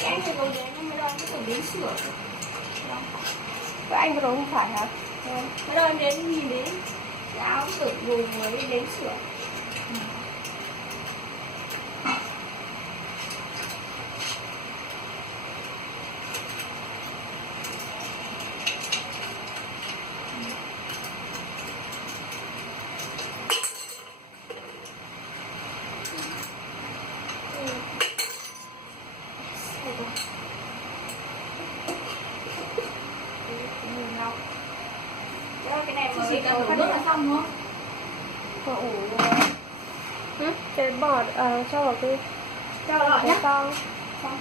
cái anh này rồi nhưng mà đo cái tưởng đến sửa. Các anh vừa rồi không phải hả? Mới đo em đến nhìn đến cái áo tưởng dùng mới đến sửa. Cái này mới chỉ cần đổ nước là xong đúng không? Cái bọt cho vào cái Lọ nhá. con.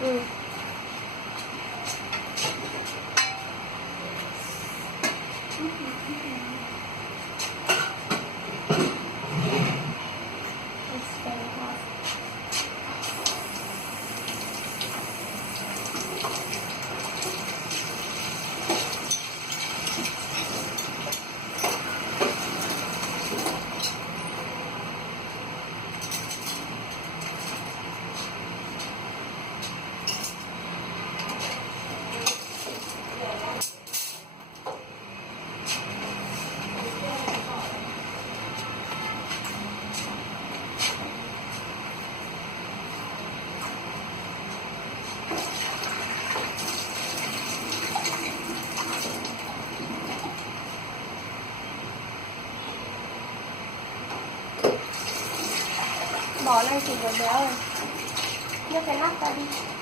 Ừ. Bỏ lên chỉ vừa béo rồi. Nhấc cái nắp ra đi.